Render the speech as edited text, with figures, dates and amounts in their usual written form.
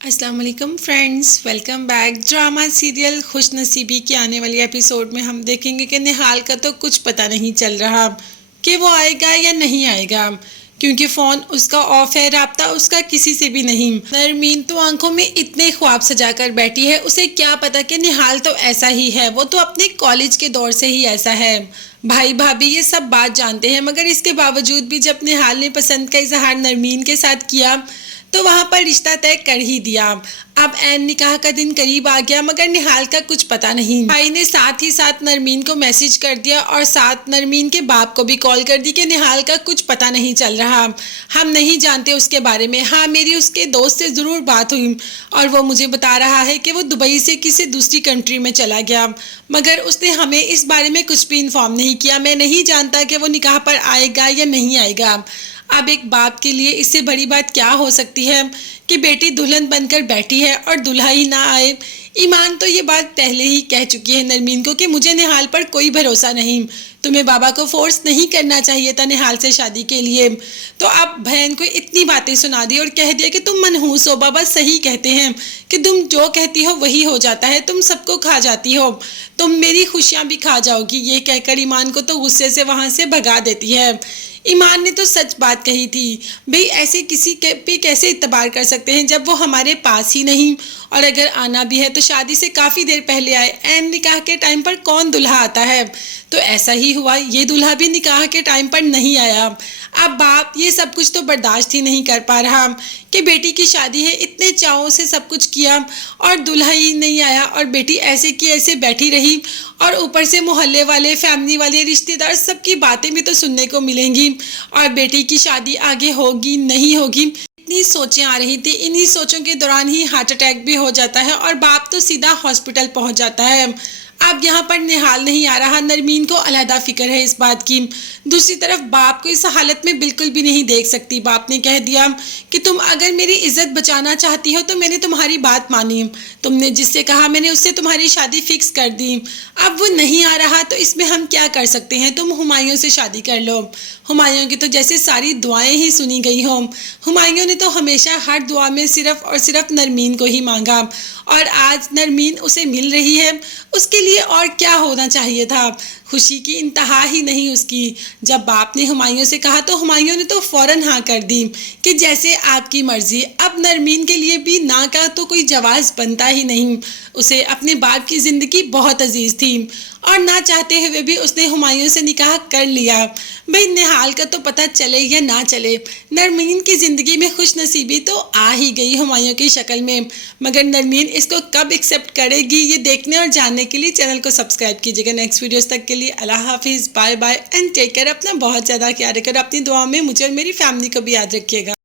السلام علیکم friends, welcome back. Drama serial خوش نصیبی کی آنے والی ایپیسوڈ میں ہم دیکھیں گے کہ نہال کا تو کچھ پتہ نہیں چل رہا کہ وہ آئے گا یا نہیں آئے گا، کیونکہ فون اس کا آف ہے، رابطہ اس کا کسی سے بھی نہیں۔ نرمین تو آنکھوں میں اتنے خواب سجا کر بیٹھی ہے، اسے کیا پتا کہ نہال تو ایسا ہی ہے، وہ تو اپنے کالج کے دور سے ہی ایسا ہے۔ بھائی بھابھی یہ سب بات جانتے ہیں، مگر اس کے باوجود بھی جب نہال نے پسند کا اظہار نرمین کے ساتھ کیا تو وہاں پر رشتہ طے کر ہی دیا۔ اب عین نکاح کا دن قریب آ گیا، مگر نہال کا کچھ پتہ نہیں۔ بھائی نے ساتھ ہی ساتھ نرمین کو میسج کر دیا اور ساتھ نرمین کے باپ کو بھی کال کر دی کہ نہال کا کچھ پتہ نہیں چل رہا، ہم نہیں جانتے اس کے بارے میں۔ ہاں، میری اس کے دوست سے ضرور بات ہوئی اور وہ مجھے بتا رہا ہے کہ وہ دبئی سے کسی دوسری کنٹری میں چلا گیا، مگر اس نے ہمیں اس بارے میں کچھ بھی انفارم نہیں کیا۔ میں نہیں جانتا کہ وہ نکاح پر آئے گا یا نہیں آئے گا۔ اب ایک باپ کے لیے اس سے بڑی بات کیا ہو سکتی ہے کہ بیٹی دلہن بن کر بیٹھی ہے اور دلہا ہی نہ آئے۔ ایمان تو یہ بات پہلے ہی کہہ چکی ہے نرمین کو کہ مجھے نہال پر کوئی بھروسہ نہیں، تمہیں بابا کو فورس نہیں کرنا چاہیے تھا نہال سے شادی کے لیے۔ تو اب بہن کو اتنی باتیں سنا دی اور کہہ دیا کہ تم منحوس ہو، بابا صحیح کہتے ہیں کہ تم جو کہتی ہو وہی ہو جاتا ہے، تم سب کو کھا جاتی ہو، تم میری خوشیاں بھی کھا جاؤ گی۔ یہ کہہ کر ایمان کو تو غصے سے وہاں سے بھگا دیتی ہے۔ ایمان نے تو سچ بات کہی تھی، بھئی ایسے کسی پہ کیسے اعتبار کر سکتے ہیں جب وہ ہمارے پاس ہی نہیں، اور اگر آنا بھی ہے تو شادی سے کافی دیر پہلے آئے۔ عین نکاح کے ٹائم پر کون دلہا آتا ہے؟ تو ایسا ہی ہوا، یہ دلہا بھی نکاح کے ٹائم پر نہیں آیا۔ اب باپ یہ سب کچھ تو برداشت ہی نہیں کر پا رہا کہ بیٹی کی شادی ہے، اتنے چاؤں سے سب کچھ کیا اور دلہا ہی نہیں آیا اور بیٹی ایسے کی ایسے بیٹھی رہی، اور اوپر سے محلے والے، فیملی والے، رشتہ دار سب کی باتیں بھی تو سننے کو ملیں گی، اور بیٹی کی شادی آگے ہوگی نہیں ہوگی، اتنی سوچیں آ رہی تھی۔ انہی سوچوں کے دوران ہی ہارٹ اٹیک بھی ہو جاتا ہے اور باپ تو سیدھا ہاسپٹل پہنچ جاتا ہے۔ اب یہاں پر نہال نہیں آ رہا، نرمین کو علیحدہ فکر ہے اس بات کی۔ دوسری طرف باپ کو اس حالت میں بالکل بھی نہیں دیکھ سکتی۔ باپ نے کہہ دیا کہ تم اگر میری عزت بچانا چاہتی ہو تو میں نے تمہاری بات مانی، تم نے جس سے کہا میں نے اس سے تمہاری شادی فکس کر دی۔ اب وہ نہیں آ رہا تو اس میں ہم کیا کر سکتے ہیں؟ تم ہمایوں سے شادی کر لو۔ ہمایوں کی تو جیسے ساری دعائیں ہی سنی گئی ہوں۔ ہمایوں نے تو ہمیشہ ہر دعا میں صرف اور صرف نرمین کو ہی مانگا، اور آج نرمین اسے مل رہی ہے، اس کے لیے اور کیا ہونا چاہیے تھا؟ خوشی کی انتہا ہی نہیں اس کی۔ جب باپ نے ہمایوں سے کہا تو ہمایوں نے تو فوراً ہاں کر دی کہ جیسے آپ کی مرضی۔ اب نرمین کے لیے بھی نہ کا تو کوئی جواز بنتا ہی نہیں، اسے اپنے باپ کی زندگی بہت عزیز تھی، اور نہ چاہتے ہوئے بھی اس نے ہمایوں سے نکاح کر لیا۔ بھئی نہال کا تو پتہ چلے یا نہ چلے، نرمین کی زندگی میں خوش نصیبی تو آ ہی گئی ہمایوں کی شکل میں، مگر نرمین اس کو کب ایکسیپٹ کرے گی، یہ دیکھنے اور جاننے کے لیے چینل کو سبسکرائب کیجیے گا۔ نیکسٹ ویڈیوز تک کے لیے اللہ حافظ، bye bye and take care. اپنا بہت زیادہ خیال رکھیں اور اپنی دعاؤں میں مجھے اور میری فیملی کو بھی یاد رکھیے گا۔